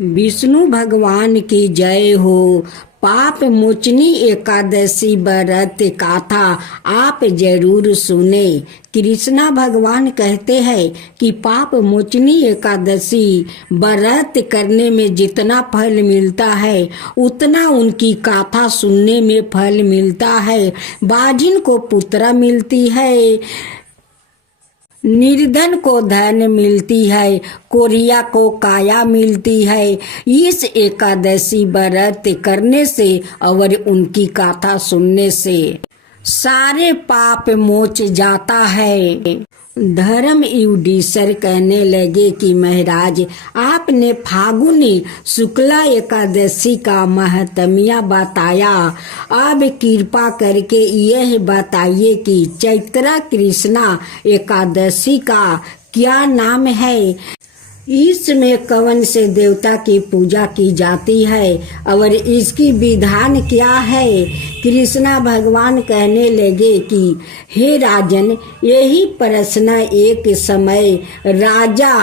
विष्णु भगवान की जय हो। पाप मोचनी एकादशी व्रत कथा आप जरूर सुने। कृष्णा भगवान कहते हैं कि पाप मोचनी एकादशी व्रत करने में जितना फल मिलता है उतना उनकी कथा सुनने में फल मिलता है। बाजिन को पुत्र मिलती है, निर्धन को धन मिलती है, कोरिया को काया मिलती है। इस एकादशी व्रत करने से और उनकी कथा सुनने से सारे पाप मोच जाता है। धर्म युधिष्ठिर कहने लगे कि महाराज, आपने फागुनी शुक्ला एकादशी का महत्म्य बताया, अब कृपा करके यह बताइए कि चैत्र कृष्णा एकादशी का क्या नाम है, इसमें कौन से देवता की पूजा की जाती है और इसकी विधान क्या है। कृष्णा भगवान कहने लगे कि हे राजन, यही प्रश्न एक समय राजा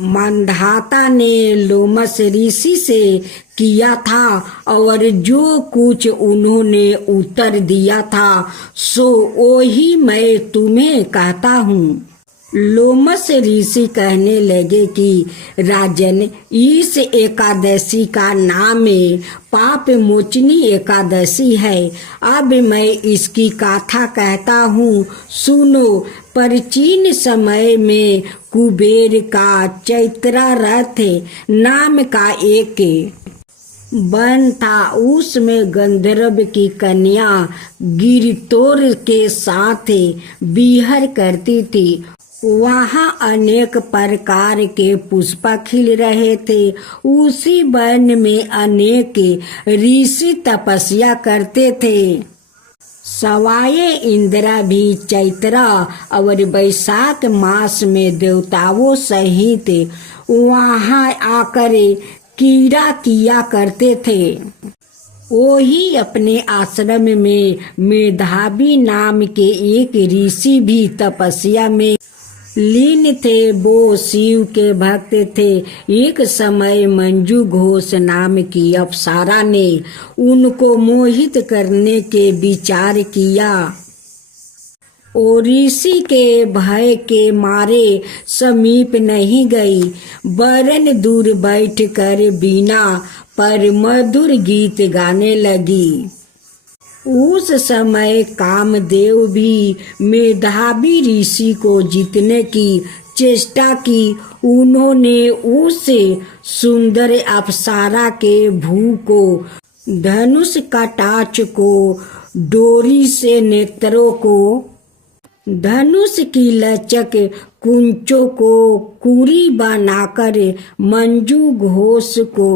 मांधाता ने लोमस ऋषि से किया था और जो कुछ उन्होंने उत्तर दिया था सो वही मैं तुम्हें कहता हूँ। लोमस ऋषि कहने लगे कि राजन, इस एकादशी का नाम पाप मोचनी एकादशी है। अब मैं इसकी कथा कहता हूँ, सुनो। प्राचीन समय में कुबेर का चैत्रा रथ नाम का एक वन था। उसमें गंधर्व की कन्या गिरतोर के साथ विहार करती थी। वहाँ अनेक प्रकार के पुष्प खिल रहे थे। उसी वन में अनेक ऋषि तपस्या करते थे। सवाये इंद्रा भी चैत्र और वैशाख मास में देवताओं सहित वहाँ आकर कीड़ा किया करते थे। वही अपने आश्रम में मेधावी नाम के एक ऋषि भी तपस्या में लीन थे। वो शिव के भक्त थे। एक समय मंजू घोष नाम की अप्सरा ने उनको मोहित करने के विचार किया। ओ ऋषि के भय के मारे समीप नहीं गई, वरन दूर बैठकर बीना पर मधुर गीत गाने लगी। उस समय कामदेव भी मेधावी ऋषि को जीतने की चेष्टा की। उन्होंने उस सुंदर अप्सरा के भू को, धनुष कटाक्ष को, डोरी से नेत्रों को, धनुष की लचक कुंचों को कुरी बनाकर मंजू घोष को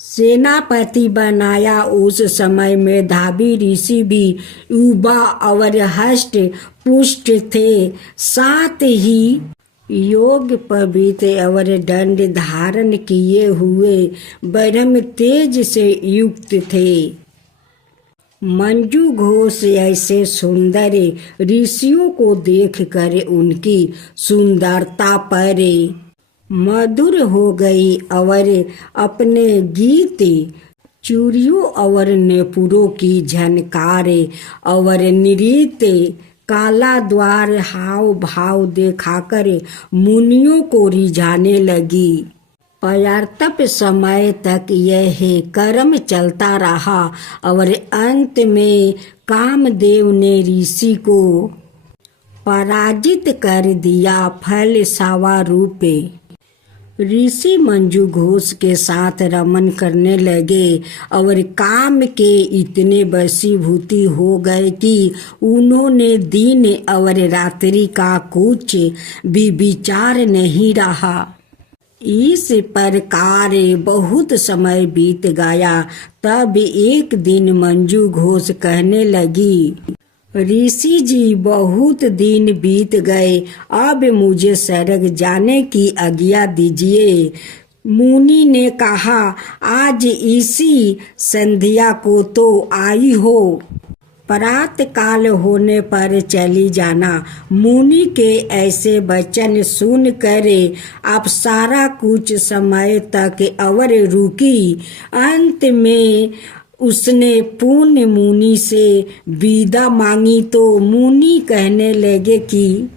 सेनापति बनाया। उस समय मेधावी ऋषि भी युवा और हष्ट पुष्ट थे, साथ ही योग पवित्र और दंड धारण किए हुए ब्रह्म तेज से युक्त थे। मंजू घोष ऐसे सुंदर ऋषियों को देखकर उनकी सुंदरता पर मधुर हो गई और अपने गीत, चूड़ियों और नेपुरों की झनकार और नृत्य काला द्वार हाव भाव दिखाकर मुनियों को रिझाने लगी। पर्याप्त समय तक यह कर्म चलता रहा और अंत में कामदेव ने ऋषि को पराजित कर दिया। फल स्वरूप ऋषि मंजू घोष के साथ रमन करने लगे और काम के इतने वशीभूति हो गए कि उन्होंने दिन और रात्रि का कुछ भी विचार नहीं रहा। इस प्रकार बहुत समय बीत गया। तब एक दिन मंजू घोष कहने लगी, ऋषि जी, बहुत दिन बीत गए, अब मुझे स्वर्ग जाने की आज्ञा दीजिए। मुनि ने कहा, आज इसी संध्या को तो आई हो, प्रात काल होने पर चली जाना। मुनि के ऐसे वचन सुन कर अप्सरा कुछ समय तक और रुकी। अंत में उसने पुण्य मुनि से विदा मांगी तो मुनि कहने लगे कि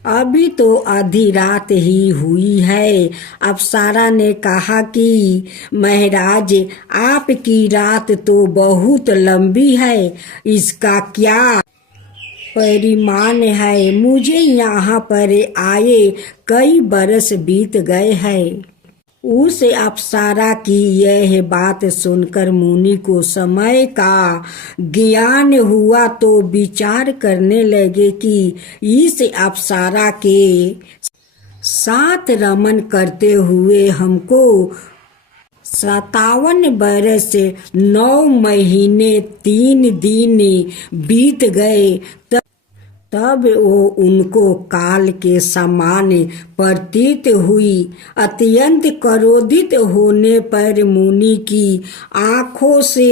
अभी तो आधी रात ही हुई है। अप्सरा ने कहा कि महाराज, आपकी रात तो बहुत लंबी है, इसका क्या परिमाण है? मुझे यहाँ पर आए कई बरस बीत गए हैं। उस अप्सरा की यह बात सुनकर मुनि को समय का ज्ञान हुआ तो विचार करने लगे कि इस अप्सरा के साथ रमन करते हुए हमको 57 बरस 9 महीने 3 दिन बीत गए। तब वो उनको काल के समान प्रतीत हुई। अत्यंत क्रोधित होने पर मुनि की आंखों से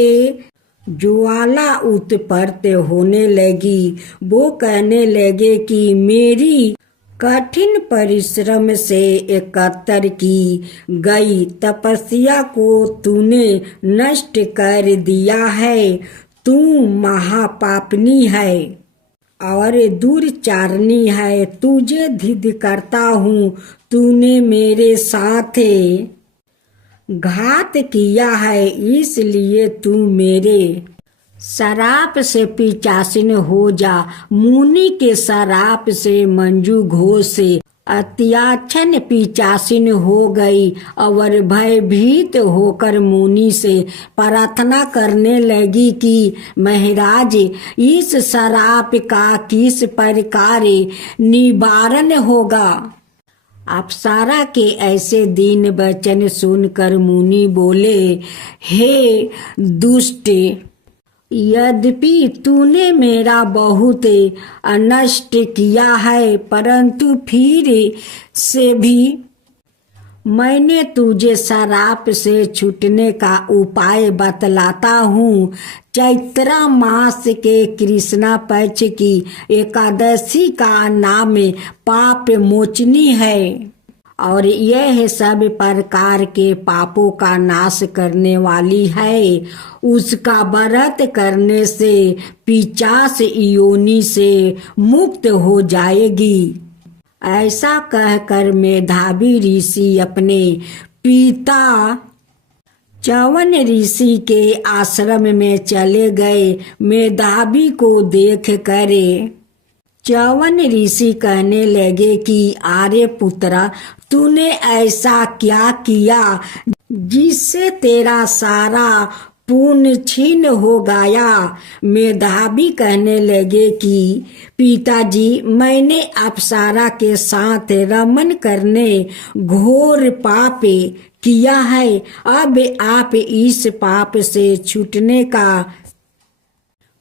ज्वाला उत्पन्न होने लगी। वो कहने लगे कि मेरी कठिन परिश्रम से एकत्र की गई तपस्या को तूने नष्ट कर दिया है। तू महापापनी है और दुर्चारणी है। तुझे धिक्कारता हूँ। तूने मेरे साथ घात किया है, इसलिए तू मेरे शराप से पिचासीन हो जा। मुनि के शराप से मंजू घोष अत्याच्छन पिचासीन हो गई और भयभीत होकर मुनि से प्रार्थना करने लगी कि महाराज, इस शराप का किस प्रकार निवारण होगा? अप्सरा के ऐसे दीन वचन सुनकर मुनि बोले, हे दुष्ट, यद्यपि तूने मेरा बहुत अनष्ट किया है, परंतु फिर से भी मैंने तुझे शराप से छूटने का उपाय बतलाता हूँ। चैत्र मास के कृष्णा पक्ष की एकादशी का नाम पाप मोचनी है और यह सब प्रकार के पापों का नाश करने वाली है। उसका व्रत करने से पिशाच योनि से मुक्त हो जाएगी। ऐसा कहकर मेधावी ऋषि अपने पिता च्यवन ऋषि के आश्रम में चले गए। मेधावी को देख कर च्यवन ऋषि कहने लगे कि आर्य पुत्रा, तूने ऐसा क्या किया जिससे तेरा सारा पुण्य छीन हो गया? मेधावी कहने लगे कि पिताजी, मैंने अप्सरा के साथ रमन करने घोर पाप किया है। अब आप इस पाप से छूटने का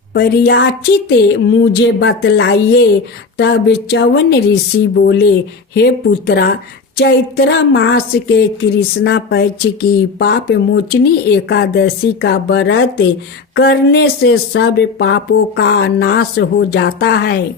परियाचित मुझे बतलाइए। तब च्यवन ऋषि बोले, हे पुत्रा, चैत्र मास के कृष्णा पक्ष की पाप मोचनी एकादशी का व्रत करने से सब पापों का नाश हो जाता है,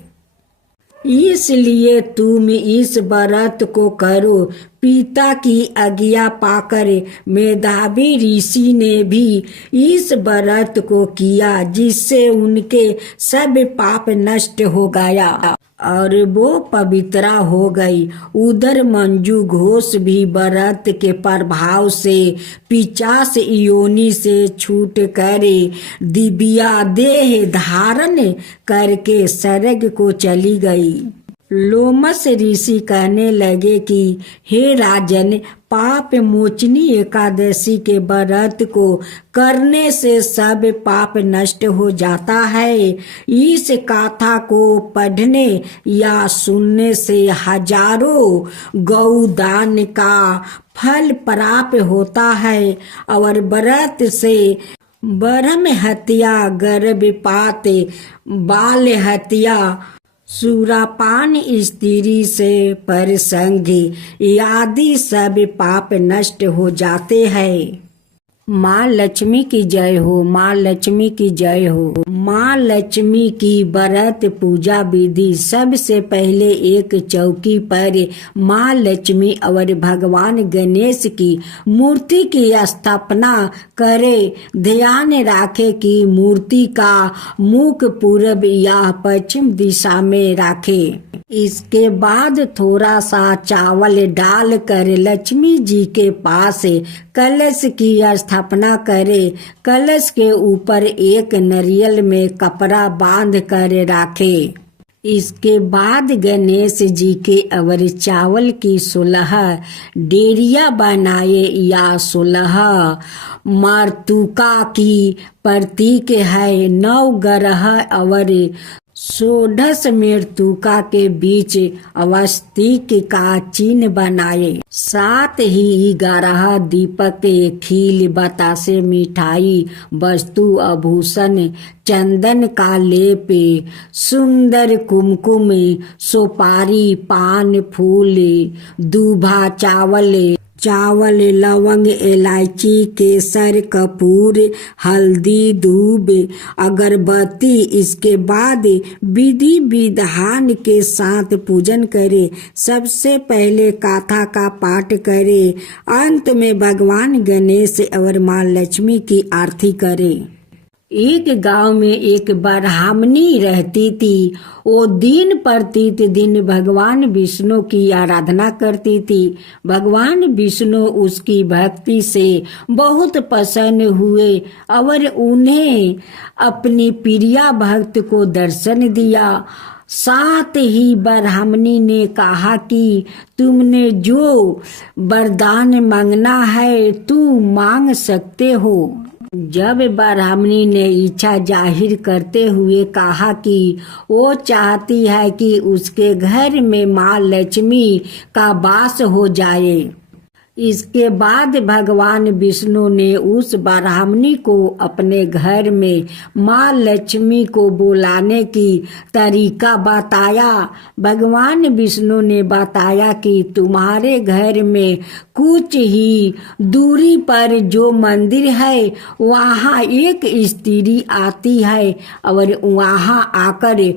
इसलिए तुम इस व्रत को करो। पिता की आज्ञा पाकर मेधावी ऋषि ने भी इस व्रत को किया, जिससे उनके सब पाप नष्ट हो गया और वो पवित्रा हो गई। उधर मंजू घोष भी व्रत के प्रभाव से पिशाच योनि से छूट कर दिव्या देह धारण करके स्वर्ग को चली गई। लोमस ऋषि कहने लगे कि हे राजन, पाप मोचनी एकादशी के व्रत को करने से सब पाप नष्ट हो जाता है। इस गाथा को पढ़ने या सुनने से हजारों गौदान का फल प्राप्त होता है और व्रत से ब्रह्म हत्या, गर्भपात, बाल हत्या, सुरापान, स्त्री से परसंग आदि सब पाप नष्ट हो जाते हैं। माँ लक्ष्मी की जय हो, माँ लक्ष्मी की जय हो। माँ लक्ष्मी की व्रत पूजा विधि। सबसे पहले एक चौकी पर माँ लक्ष्मी और भगवान गणेश की मूर्ति की स्थापना करे। ध्यान रखे कि मूर्ति का मुख पूर्व या पश्चिम दिशा में रखे। इसके बाद थोड़ा सा चावल डालकर लक्ष्मी जी के पास कलश की स्थापना करे। कलश के ऊपर एक नारियल में कपड़ा बांध कर रखे। इसके बाद गणेश जी के और चावल की 16 डेरिया बनाए या 16 मातृका की प्रतीक है। 9 ग्रह और 16 मृतका के बीच अवस्थित का चिन्ह बनाए। साथ ही 11 दीपक, खील, बतासे, मिठाई, वस्तु, आभूषण, चंदन का लेप, सुंदर कुमकुम, सुपारी, पान, फूल, दूभा, चावल, लवंग, इलायची, केसर, कपूर, हल्दी, दूब, अगरबत्ती। इसके बाद विधि विधान के साथ पूजन करे। सबसे पहले गाथा का पाठ करे। अंत में भगवान गणेश और माँ लक्ष्मी की आरती करे। एक गांव में एक ब्राह्मणी रहती थी। वो दिन प्रतिदिन भगवान विष्णु की आराधना करती थी। भगवान विष्णु उसकी भक्ति से बहुत प्रसन्न हुए और उन्हें अपनी प्रिया भक्त को दर्शन दिया। साथ ही ब्राह्मणी ने कहा कि तुमने जो वरदान मांगना है तू मांग सकते हो। जब ब्राह्मणी ने इच्छा जाहिर करते हुए कहा कि वो चाहती है कि उसके घर में माँ लक्ष्मी का वास हो जाए। इसके बाद भगवान विष्णु ने उस ब्राह्मणी को अपने घर में माँ लक्ष्मी को बुलाने की तरीका बताया। भगवान विष्णु ने बताया कि तुम्हारे घर में कुछ ही दूरी पर जो मंदिर है वहाँ एक स्त्री आती है और वहाँ आकर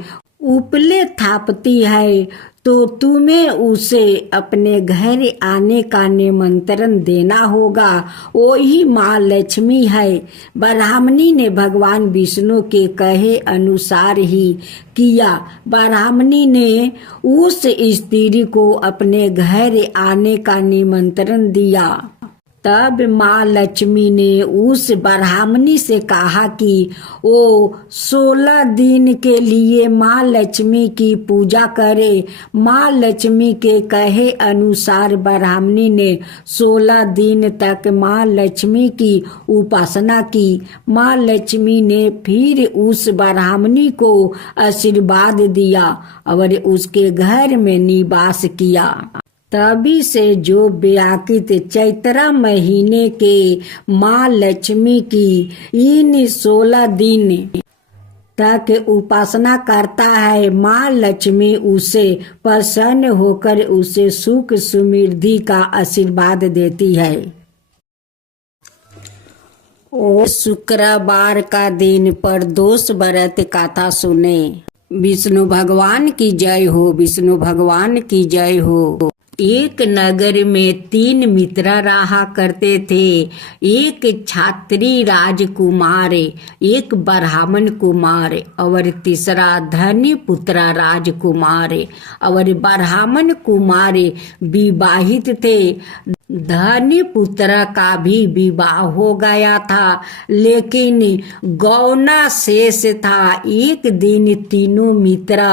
उपले थापती है, तो तुम्हें उसे अपने घर आने का निमंत्रण देना होगा। वही माँ लक्ष्मी है। ब्राह्मणी ने भगवान विष्णु के कहे अनुसार ही किया। ब्राह्मणी ने उस स्त्री को अपने घर आने का निमंत्रण दिया। तब माँ लक्ष्मी ने उस ब्राह्मणी से कहा कि वो 16 दिन के लिए माँ लक्ष्मी की पूजा करे। माँ लक्ष्मी के कहे अनुसार ब्राह्मणी ने 16 दिन तक माँ लक्ष्मी की उपासना की। माँ लक्ष्मी ने फिर उस ब्राह्मणी को आशीर्वाद दिया और उसके घर में निवास किया। तभी से जो व्याकृत चैत्र महीने के माँ लक्ष्मी की इन 16 दिन तक उपासना करता है, माँ लक्ष्मी उसे प्रसन्न होकर उसे सुख समृद्धि का आशीर्वाद देती है। ओ शुक्रवार का दिन प्रदोष व्रत कथा सुने। विष्णु भगवान की जय हो, विष्णु भगवान की जय हो। एक नगर में 3 मित्र रहा करते थे। एक छात्री राजकुमार, एक ब्राह्मण कुमार और तीसरा धनी पुत्र राजकुमार। और ब्राह्मण कुमार विवाहित थे। धनी पुत्र का भी विवाह हो गया था, लेकिन गौना शेष था। एक दिन तीनों मित्र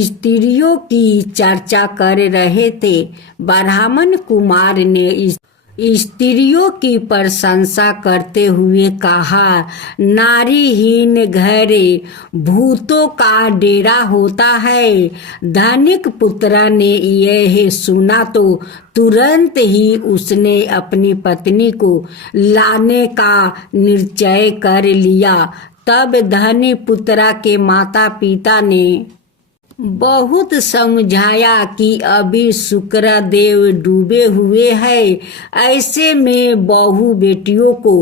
स्त्रियों की चर्चा कर रहे थे। ब्राह्मण कुमार ने स्त्रियों की प्रशंसा करते हुए कहा, नारीहीन घर भूतों का डेरा होता है। धनिक पुत्र ने यह सुना तो तुरंत ही उसने अपनी पत्नी को लाने का निश्चय कर लिया। तब धनी पुत्र के माता पिता ने बहुत समझाया कि अभी शुक्रदेव डूबे हुए हैं, ऐसे में बहू बेटियों को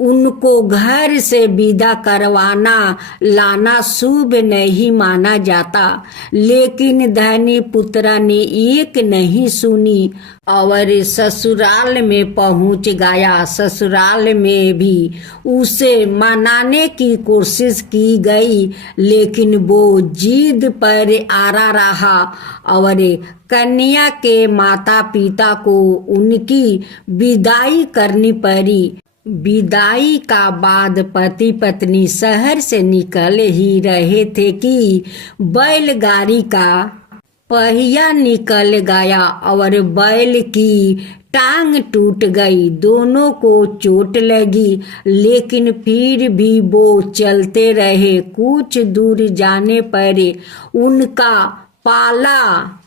उनको घर से विदा करवाना लाना शुभ नहीं माना जाता। लेकिन धनी पुत्रा ने एक नहीं सुनी और ससुराल में पहुंच गया। ससुराल में भी उसे मनाने की कोशिश की गई, लेकिन वो जिद पर अड़ा रहा और कन्या के माता पिता को उनकी विदाई करनी पड़ी। विदाई का बाद पति पत्नी शहर से निकल ही रहे थे कि बैलगाड़ी का पहिया निकल गया और बैल की टांग टूट गई। दोनों को चोट लगी, लेकिन फिर भी वो चलते रहे। कुछ दूर जाने पर उनका पाला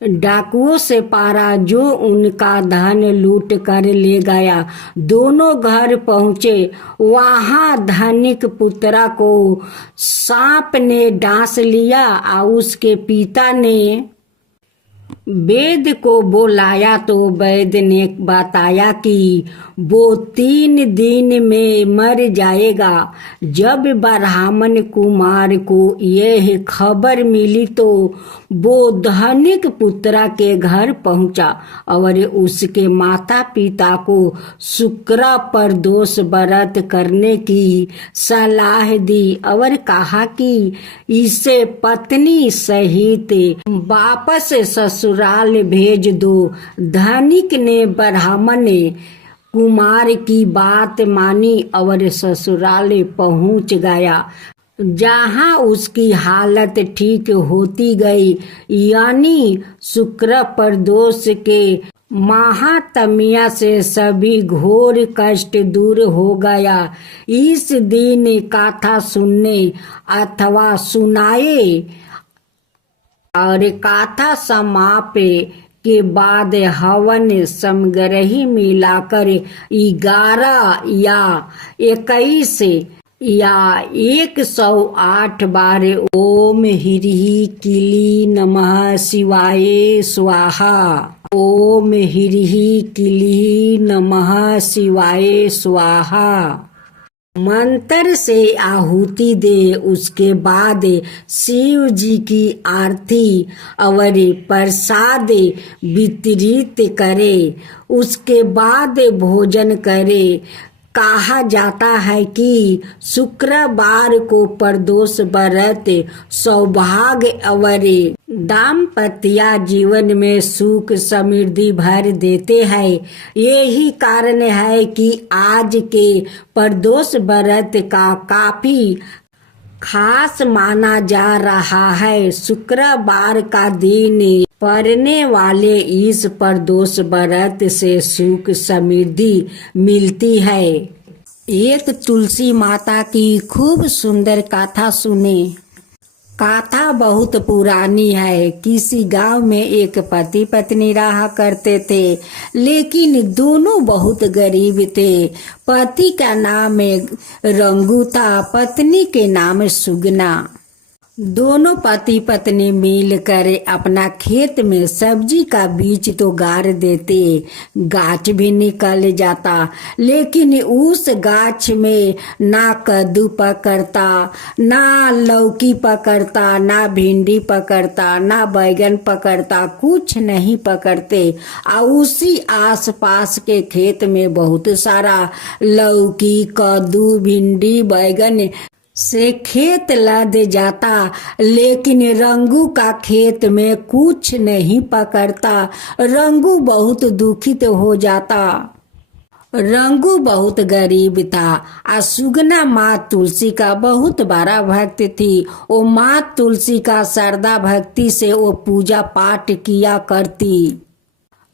डाकुओं से पारा, जो उनका धन लूट कर ले गया। दोनों घर पहुंचे, वहां धनिक पुत्रा को सांप ने डांस लिया और उसके पिता ने वैद्य को बुलाया तो वैद्य ने बताया कि वो 3 दिन में मर जाएगा। जब ब्राह्मण कुमार को यह खबर मिली तो वो धनिक पुत्रा के घर पहुंचा और उसके माता पिता को शुक्र पर दोष व्रत करने की सलाह दी और कहा कि इसे पत्नी सहित वापस ससुराल भेज दो। धनिक ने ब्राह्मण कुमार की बात मानी और ससुराल पहुंच गया, जहां उसकी हालत ठीक होती गई, यानी शुक्र प्रदोष के महात्म्य से सभी घोर कष्ट दूर हो गया। इस दिन कथा सुनने अथवा सुनाए और कथा समाप्त के बाद हवन समग्रही मिलाकर 11 या 21 या 108 बार ओम ह्रीं क्लीं नमः शिवाय स्वाहा, ओम ह्रीं क्लीं नमः शिवाय स्वाहा मंत्र से आहुति दे। उसके बाद शिव जी की आरती और प्रसाद वितरित करे। उसके बाद भोजन करे। कहा जाता है कि शुक्रवार को प्रदोष व्रत सौभाग्य और दाम्पत्य जीवन में सुख समृद्धि भर देते हैं। यही कारण है कि आज के प्रदोष व्रत का काफी खास माना जा रहा है। शुक्रवार का दिन पड़ने वाले इस प्रदोष व्रत से सुख समृद्धि मिलती है। एक तुलसी माता की खूब सुंदर कथा सुने। कथा बहुत पुरानी है। किसी गांव में एक पति पत्नी रहा करते थे, लेकिन दोनों बहुत गरीब थे। पति का नाम रंगू था, पत्नी के नाम सुगना। दोनों पति पत्नी मिलकर अपना खेत में सब्जी का बीज तो गाड़ देते, गाछ भी निकल जाता, लेकिन उस गाछ में ना कद्दू पकड़ता, ना लौकी पकड़ता, ना भिंडी पकड़ता, ना बैगन पकड़ता, कुछ नहीं पकड़ते। और उसी आसपास के खेत में बहुत सारा लौकी, कद्दू, भिंडी, बैगन से खेत लद जाता, लेकिन रंगू का खेत में कुछ नहीं पकड़ता। रंगू बहुत दुखित हो जाता। रंगू बहुत गरीब था। और सुगना माँ तुलसी का बहुत बड़ा भक्त थी। वो माँ तुलसी का श्रद्धा भक्ति से वो पूजा पाठ किया करती।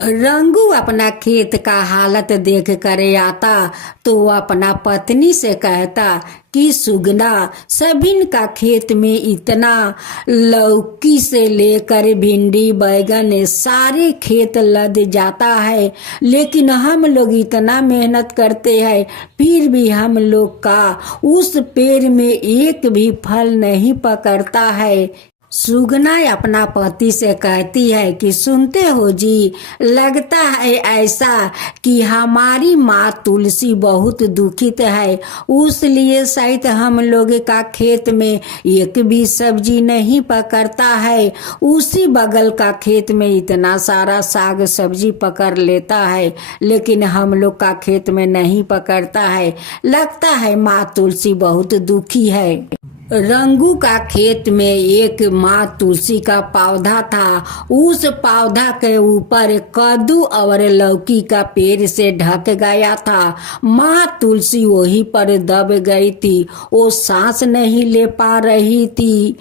रंगू अपना खेत का हालत देख कर आता तो वो अपना पत्नी से कहता कि सुगना, सभी का खेत में इतना लौकी से लेकर भिंडी, बैगन सारे खेत लद जाता है, लेकिन हम लोग इतना मेहनत करते हैं, फिर भी हम लोग का उस पेड़ में एक भी फल नहीं पकड़ता है। सुगना अपना पति से कहती है कि सुनते हो जी, लगता है ऐसा कि हमारी माँ तुलसी बहुत दुखित है, उसलिए शायद हम लोग का खेत में एक भी सब्जी नहीं पकड़ता है। उसी बगल का खेत में इतना सारा साग सब्जी पकड़ लेता है, लेकिन हम लोग का खेत में नहीं पकड़ता है। लगता है माँ तुलसी बहुत दुखी है। रंगू का खेत में एक माँ तुलसी का पौधा था। उस पौधा के ऊपर कद्दू और लौकी का पेड़ से ढक गया था। माँ तुलसी वहीं पर दब गई थी। वो सांस नहीं ले पा रही थी,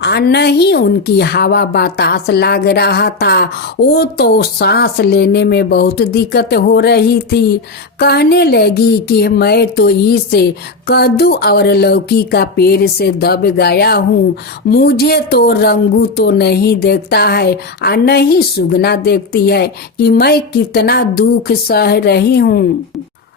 नहीं उनकी हवा बतास लग रहा था। वो तो सांस लेने में बहुत दिक्कत हो रही थी। कहने लगी कि मैं तो इस कद्दू और लौकी का पेड़ से दब गया हूँ। मुझे तो रंगू तो नहीं देखता है और नहीं सुगना देखती है कि मैं कितना दुख सह रही हूँ।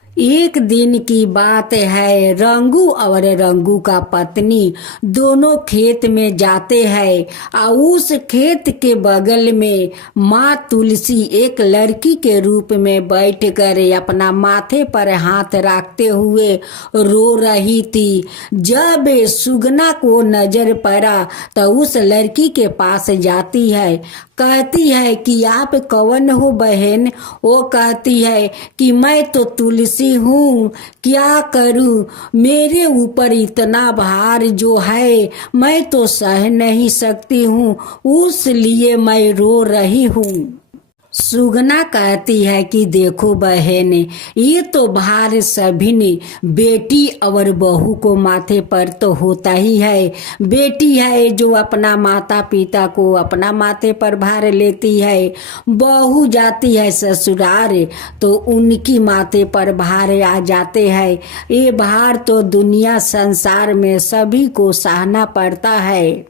एक दिन की बात है, रंगू और रंगू का पत्नी दोनों खेत में जाते हैं और उस खेत के बगल में माँ तुलसी एक लड़की के रूप में बैठकर अपना माथे पर हाथ रखते हुए रो रही थी। जब सुगना को नजर पड़ा तो उस लड़की के पास जाती है, कहती है कि आप कौन हो बहन? वो कहती है कि मैं तो तुलसी हूँ, क्या करूँ, मेरे ऊपर इतना भार जो है मैं तो सह नहीं सकती हूँ, उसलिए मैं रो रही हूँ। सुगना कहती है कि देखो बहन, ये तो भार सभी ने बेटी और बहू को माथे पर तो होता ही है। बेटी है जो अपना माता पिता को अपना माथे पर भार लेती है, बहू जाती है ससुराल तो उनकी माथे पर भार आ जाते हैं। ये भार तो दुनिया संसार में सभी को सहना पड़ता है।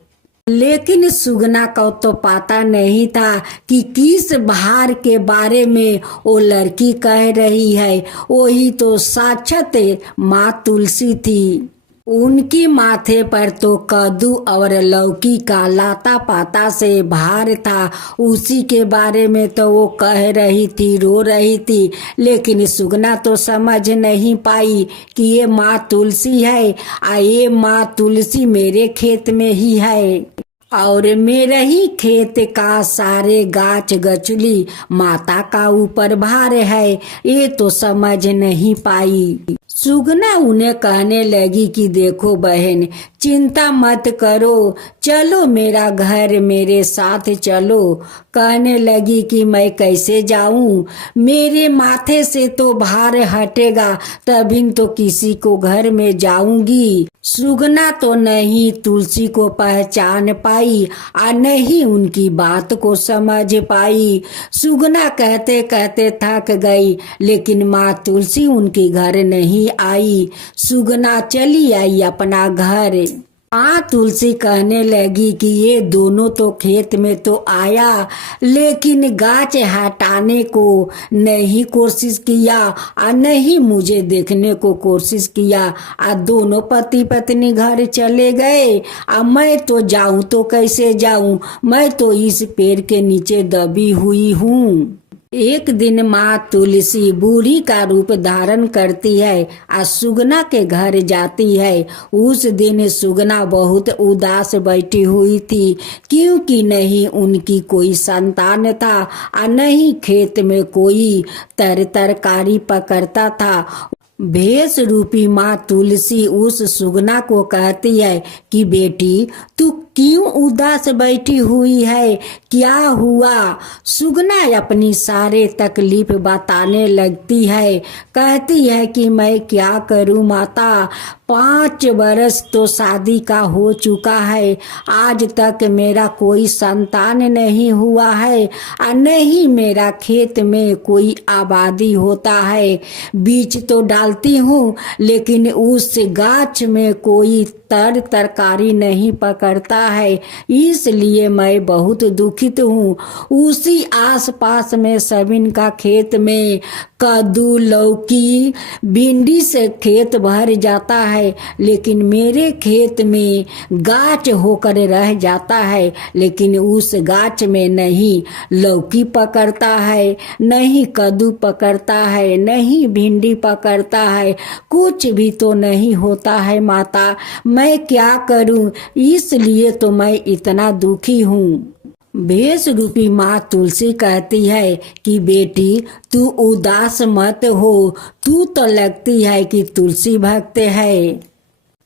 लेकिन सुगना को तो पता नहीं था कि किस भार के बारे में वो लड़की कह रही है। वही तो साक्षात माँ तुलसी थी। उनकी माथे पर तो कद्दू और लौकी का लाता पाता से भार था, उसी के बारे में तो वो कह रही थी, रो रही थी। लेकिन सुगना तो समझ नहीं पाई कि ये माँ तुलसी है और ये माँ तुलसी मेरे खेत में ही है और मेरे ही खेत का सारे गाछ गचली माता का ऊपर भार है। ये तो समझ नहीं पाई। सुगना उन्हें कहने लगी कि देखो बहन, चिंता मत करो, चलो मेरा घर, मेरे साथ चलो। कहने लगी कि मैं कैसे जाऊं, मेरे माथे से तो भार हटेगा तभी तो किसी को घर में जाऊंगी। सुगना तो नहीं तुलसी को पहचान पाई और नहीं उनकी बात को समझ पाई। सुगना कहते कहते थक गई, लेकिन माँ तुलसी उनके घर नहीं आई। सुगना चली आई अपना घर। माँ तुलसी कहने लगी कि ये दोनों तो खेत में तो आया, लेकिन गाछ हटाने को नहीं कोशिश किया और नहीं मुझे देखने को कोशिश किया और दोनों पति पत्नी घर चले गए। अब मैं तो जाऊं तो कैसे जाऊं, मैं तो इस पेड़ के नीचे दबी हुई हूँ। एक दिन माँ तुलसी बूढ़ी का रूप धारण करती है और सुगना के घर जाती है। उस दिन सुगना बहुत उदास बैठी हुई थी, क्योंकि नहीं उनकी कोई संतान था और नहीं खेत में कोई तरकारी पकड़ता था। भेष रूपी माँ तुलसी उस सुगना को कहती है कि बेटी, तू क्यों उदास बैठी हुई है, क्या हुआ? सुगना अपनी सारे तकलीफ बताने लगती है। कहती है कि मैं क्या करूं माता, 5 बरस तो शादी का हो चुका है, आज तक मेरा कोई संतान नहीं हुआ है और नहीं मेरा खेत में कोई आबादी होता है। बीज तो डालती हूँ लेकिन उस गाछ में कोई तरकारी नहीं पकड़ता है, इसलिए मैं बहुत दुखित हूँ। उसी आसपास में सबिन का खेत में कद्दू, लौकी, भिंडी से खेत भर जाता है, लेकिन मेरे खेत में गाछ होकर रह जाता है। लेकिन उस गाछ में नहीं लौकी पकड़ता है, नहीं कद्दू पकड़ता है, नहीं भिंडी पकड़ता है, कुछ भी तो नहीं होता है माता, मैं क्या करूं? इसलिए तो मैं इतना दुखी हूँ। भेष रूपी माँ तुलसी कहती है कि बेटी तू उदास मत हो, तू तो लगती है कि तुलसी भक्त है।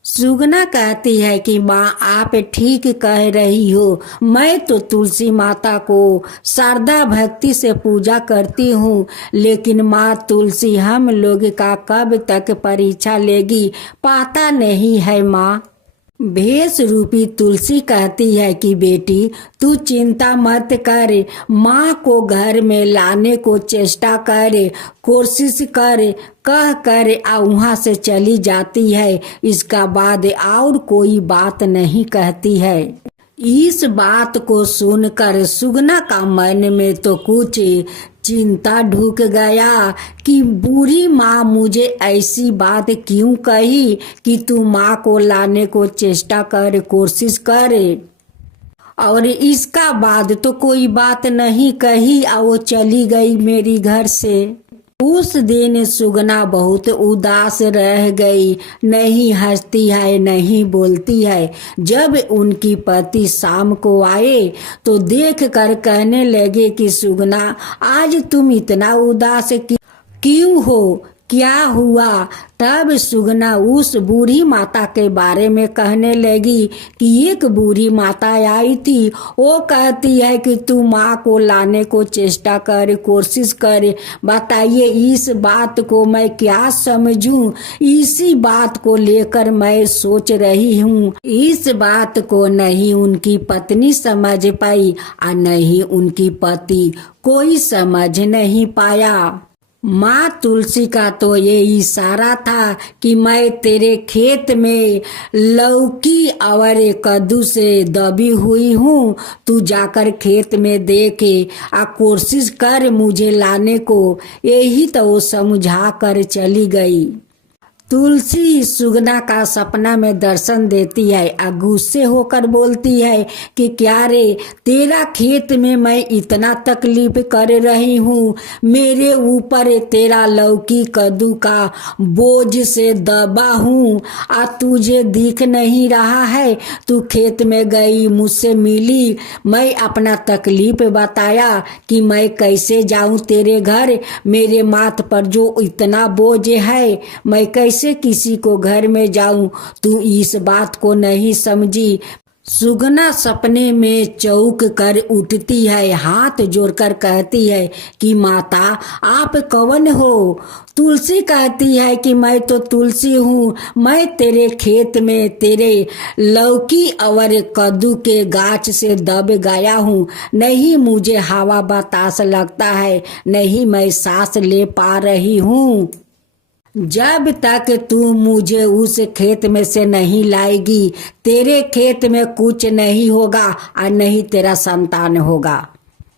सुगना कहती है कि माँ आप ठीक कह रही हो, मैं तो तुलसी माता को श्रद्धा भक्ति से पूजा करती हूँ, लेकिन माँ तुलसी हम लोग का कब तक परीक्षा लेगी पता नहीं है माँ। भेष रूपी तुलसी कहती है कि बेटी तू चिंता मत कर, माँ को घर में लाने को चेष्टा कर, कोशिश कर, कह कर वहाँ से चली जाती है। इसका बाद और कोई बात नहीं कहती है। इस बात को सुनकर सुगना का मन में तो कुछ चिंता ढुक गया कि बूढ़ी माँ मुझे ऐसी बात क्यों कही कि तू माँ को लाने को चेष्टा कर, कोशिश करे, और इसका बाद तो कोई बात नहीं कही और वो चली गई मेरी घर से। उस दिन सुगना बहुत उदास रह गई, नहीं हंसती है, नहीं बोलती है। जब उनकी पति शाम को आए तो देख कर कहने लगे कि सुगना आज तुम इतना उदास क्यों हो, क्या हुआ? तब सुगना उस बूढ़ी माता के बारे में कहने लगी कि एक बूढ़ी माता आई थी, वो कहती है कि तू माँ को लाने को चेष्टा कर, कोशिश कर। बताइए इस बात को मैं क्या समझूं? इसी बात को लेकर मैं सोच रही हूँ। इस बात को नहीं उनकी पत्नी समझ पाई और नहीं उनकी पति कोई समझ नहीं पाया। माँ तुलसी का तो ये इशारा था कि मैं तेरे खेत में लौकी और कद्दू से दबी हुई हूँ, तू जाकर खेत में देखे आ कोशिश कर मुझे लाने को। यही तो वो समझा कर चली गई। तुलसी सुगना का सपना में दर्शन देती है और गुस्से होकर बोलती है कि क्या रे, तेरा खेत में मैं इतना तकलीफ कर रही हूँ, मेरे ऊपर तेरा लौकी कद्दू का बोझ से दबा हूँ, आ तुझे दिख नहीं रहा है? तू खेत में गई, मुझसे मिली, मैं अपना तकलीफ बताया कि मैं कैसे जाऊँ तेरे घर, मेरे माथ पर जो इतना बोझ है, मैं कैसे किसी को घर में जाऊं? तू इस बात को नहीं समझी। सुगना सपने में चौंक कर उठती है, हाथ जोड़कर कहती है कि माता आप कौन हो? तुलसी कहती है कि मैं तो तुलसी हूँ, मैं तेरे खेत में तेरे लौकी और कद्दू के गाछ से दब गया हूँ। नहीं मुझे हवा बतास लगता है, नहीं मैं सांस ले पा रही हूँ। जब तक तू मुझे उस खेत में से नहीं लाएगी, तेरे खेत में कुछ नहीं होगा और नहीं तेरा संतान होगा।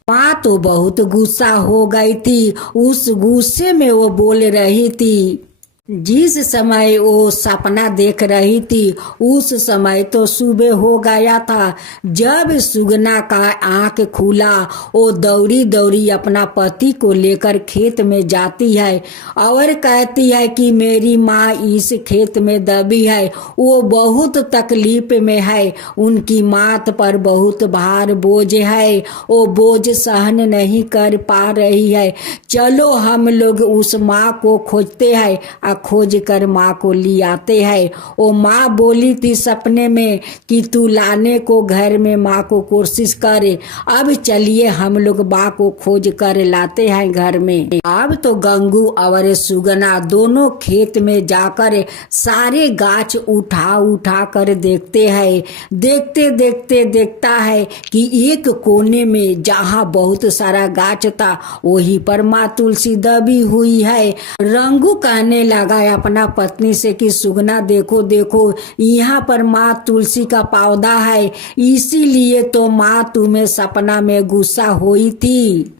माँ तो बहुत गुस्सा हो गई थी। उस गुस्से में वो बोल रही थी, जिस समय वो सपना देख रही थी उस समय तो सुबह हो गया था। जब सुगना का आंख खुला, वो दौड़ी दौड़ी अपना पति को लेकर खेत में जाती है और कहती है कि मेरी माँ इस खेत में दबी है, वो बहुत तकलीफ में है, उनकी माथ पर बहुत भार बोझ है, वो बोझ सहन नहीं कर पा रही है। चलो हम लोग उस माँ को खोजते हैं। खोज कर माँ को ले आते हैं। वो माँ बोली थी सपने में कि तू लाने को घर में माँ को कोशिश करे। अब चलिए हम लोग माँ को खोज कर लाते हैं घर में। अब तो गंगू और सुगना दोनों खेत में जाकर सारे गाछ उठा उठा कर देखते हैं। देखते देखते देखता है कि एक कोने में जहाँ बहुत सारा गाछ था वहीं पर माँ तुलसी दबी हुई है। रंगू कहने लगा लगा अपना पत्नी से कि सुगना देखो देखो, यहाँ पर माँ तुलसी का पौधा है, इसीलिए तो माँ तुम्हें सपना में गुस्सा हुई थी।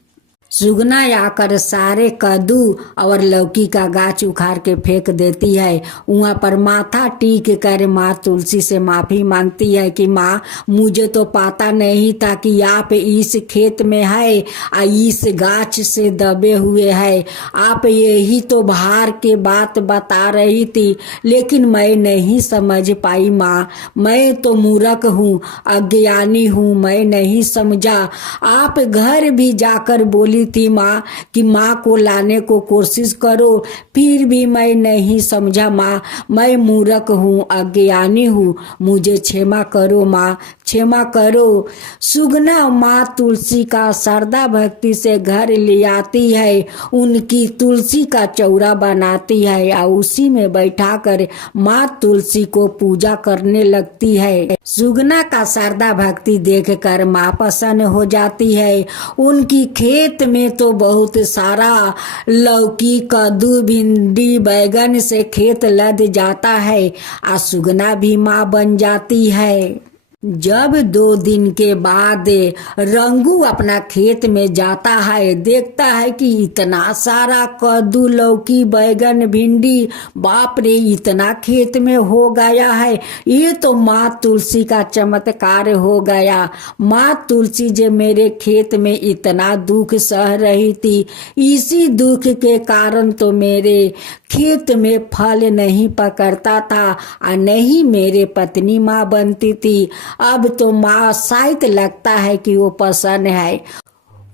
सुगना आकर सारे कद्दू और लौकी का गाछ उखाड़ के फेंक देती है। वहाँ पर माथा टेक कर माँ तुलसी से माफी मांगती है कि माँ, मुझे तो पता नहीं था कि आप इस खेत में है और इस गाछ से दबे हुए है। आप यही तो भार के बात बता रही थी, लेकिन मैं नहीं समझ पाई माँ। मैं तो मूर्ख हूँ, अज्ञानी हूँ, मैं नहीं समझा। आप घर भी जाकर बोली थी माँ कि माँ को लाने को कोशिश करो, फिर भी मैं नहीं समझा माँ। मैं मूर्ख हूँ, अज्ञानी हूँ, मुझे क्षमा करो माँ, क्षमा करो। सुगना माँ तुलसी का श्रद्धा भक्ति से घर ले आती है, उनकी तुलसी का चौरा बनाती है और उसी में बैठाकर माँ तुलसी को पूजा करने लगती है। सुगना का श्रद्धा भक्ति देखकर माँ प्रसन्न हो जाती है। उनकी खेत में तो बहुत सारा लौकी, कद्दू, भिंडी, बैगन से खेत लद जाता है और सुगना भी माँ बन जाती है। जब 2 दिन के बाद रंगू अपना खेत में जाता है, देखता है कि इतना सारा कद्दू, लौकी, बैगन, भिंडी, बाप रे, इतना खेत में हो गया है। ये तो माँ तुलसी का चमत्कार हो गया। माँ तुलसी जो मेरे खेत में इतना दुख सह रही थी, इसी दुख के कारण तो मेरे खेत में फल नहीं पकड़ता था और नहीं मेरे पत्नी माँ बनती थी। अब तो माँ शायद लगता है कि वो प्रसन्न है,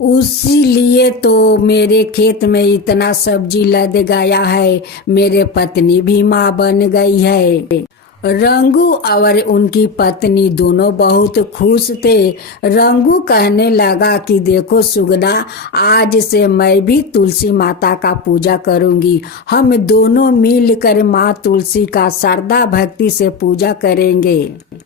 उसी लिए तो मेरे खेत में इतना सब्जी लद गया है, मेरे पत्नी भी माँ बन गई है। रंगू और उनकी पत्नी दोनों बहुत खुश थे। रंगू कहने लगा कि देखो सुगना, आज से मैं भी तुलसी माता का पूजा करूंगी। हम दोनों मिलकर माँ तुलसी का श्रद्धा भक्ति से पूजा करेंगे।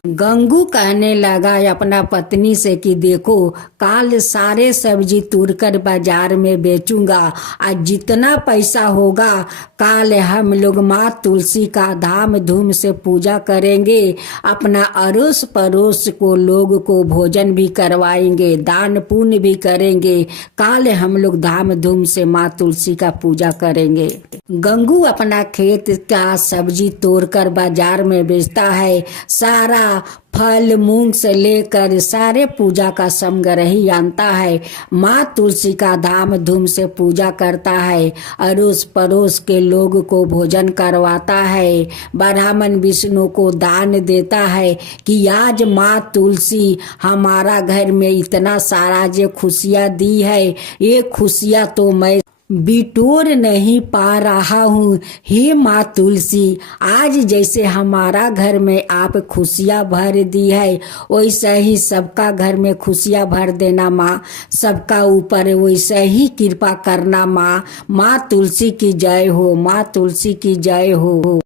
गंगू कहने लगा अपना पत्नी से कि देखो, काल सारे सब्जी तोड़कर बाजार में बेचूंगा और जितना पैसा होगा काल हम लोग माँ तुलसी का धाम धूम से पूजा करेंगे। अपना अड़ोस पड़ोस को लोग को भोजन भी करवाएंगे, दान पुण्य भी करेंगे। काल हम लोग धाम धूम से माँ तुलसी का पूजा करेंगे। गंगू अपना खेत का सब्जी तोड़कर बाजार में बेचता है। सारा फल मूंग से लेकर सारे पूजा का समग्र ही आनता है। माँ तुलसी का धाम धूम से पूजा करता है, अड़ोस पड़ोस के लोग को भोजन करवाता है, ब्राह्मण विष्णु को दान देता है कि आज माँ तुलसी हमारा घर में इतना सारा जो खुशियाँ दी है, ये खुशियाँ तो मैं बिटोर नहीं पा रहा हूँ। हे माँ तुलसी, आज जैसे हमारा घर में आप खुशियाँ भर दी है, वैसे ही सबका घर में खुशियाँ भर देना माँ। सबका ऊपर वैसे ही कृपा करना माँ। माँ तुलसी की जय हो, माँ तुलसी की जय हो।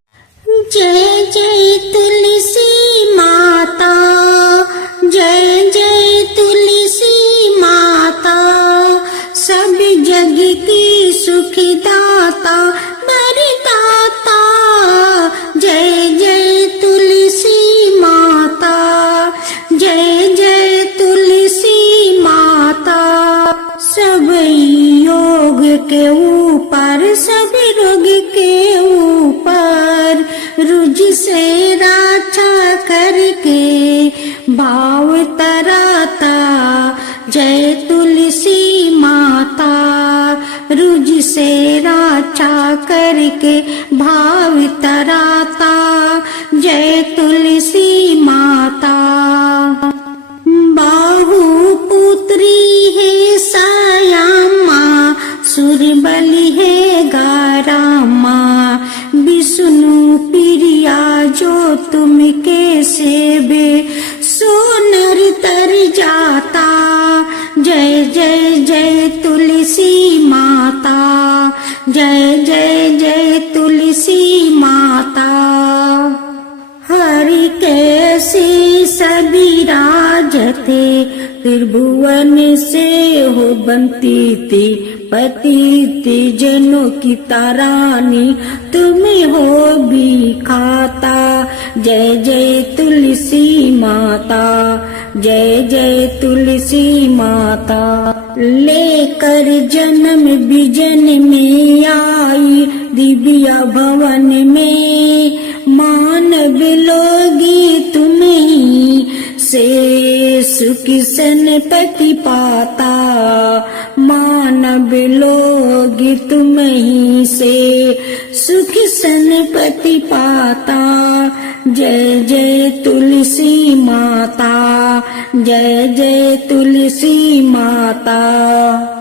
जय जय तुलसी माता, जय जय तुलसी माता, सब जग की सुखदाता वरदाता। जय जय तुलसी माता, जय जय तुलसी माता, सब योग के ऊपर, सब रोग के ऊपर, रुज से रक्षा करके भाव तराता। जय तुलसी माता, रुज से रक्षा करके भाव तराता। जय तुलसी माता। बाहु पुत्री है सायामा, सुरबली है गारामा, विष्णु प्रिया जो तुम के सेवे सो नर तर जाता। जय जय जय तुलसी माता, जय जय जय तुलसी माता। हरि कैसे सभी राजते त्रिभुवन से हो बनती थी पतिति जनों की तारानी, तुम्हें हो भी खाता। जय जय तुलसी माता, जय जय तुलसी माता। लेकर जन्म बिजन में आई दिव्या भवन में, मानव लोगी तुम ही से सुख सनपति पाता। मानव लोग तुम ही से सुख सनपति पाता। जय जय तुलसी माता, जय जय तुलसी माता।